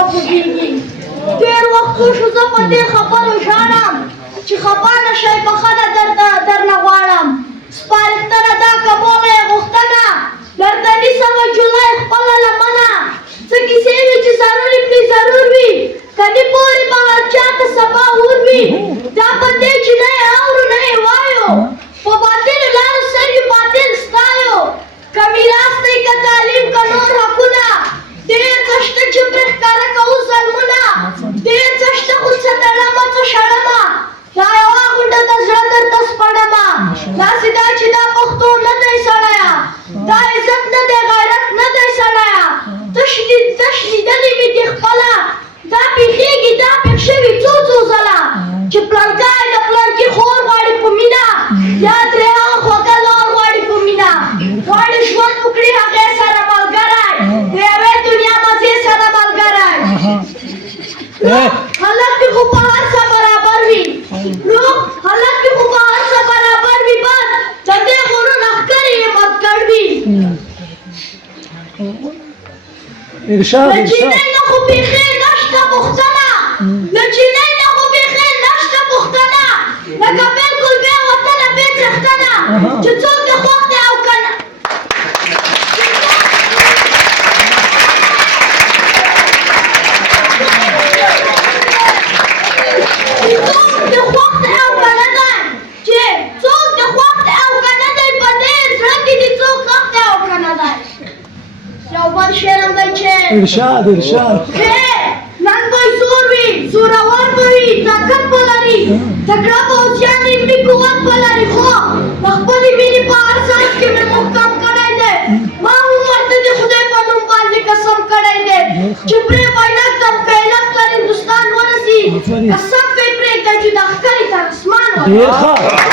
نه خوږېږي. ډېر وخت شو زه په دې خبرو ژاړم چې خفه نه شئ بخښنه درنه غواړم. سپارښتنه دا کبوله یې غوښتنه درته نیسمه جولای خپله لمنه. څه کیسې وي چې ضرور یې پرې ضرور وي کني پورې به هر چا ته سبا اور وي. دا په دې چې نه یې اورو نه یې وایو په باطلو لارو سر یې باطل ستایو. که میراث دی که تعلیم که نور حقونه ډېر څه شته چې پرې ښکاره کوو ظلمونه. ډېر څه شته خو څه تړمه څه شړمه دا یوه غونډه د زړه درته سپړمه. داسې دا چې دا پښتو نه دی سړیه دا عزت نه دی غیرت نه دی سړیه. تش لیدلې مې دي خپله دا پېښېږي دا پېښ شوي څو ځله چې پلرګی د پلرګي خور غواړي په مینه یا ترې هغه خوږه لور غواړي په مینه. غواړي ژوند وکړي هغې سره ملګری د یوې دنیا مزې سره ملګری. هلک کې خو په هر څه برابر وي هلک کې خو په هر څه برابر وي بس د دې غرونه ښکرې یې بدګړ وي. ارشاد له چینۍ نه خو بیخي نشته پوښتنه له چینۍ نه خو بیخي نشته پوښتنه لکه بلکل بې وطنه بې څښتنه چې څوک دې خوښ دی او که نه. څوک دې خوښ دی او که نه دی چې څوک دې خوښ دی او که نه دی په دې زړه کې دې څوک خوښ دی او که نه دی. یو بل شعر هم دی چې ارشاد نن به زور وي زورور به وي طاقت به لري تکړه به اوسیان یې ملي قوت به لري خو د خپلې مینې په هر څاڅ کې مې محکم کړی دی. ما هم ورته د خدای په نوم باندې قسم کړی دی چې پرې به یکدم که علت تر هندوستان ورسي قسم به یې پرېږده چې دا ښکلې تر اسمان ورسي.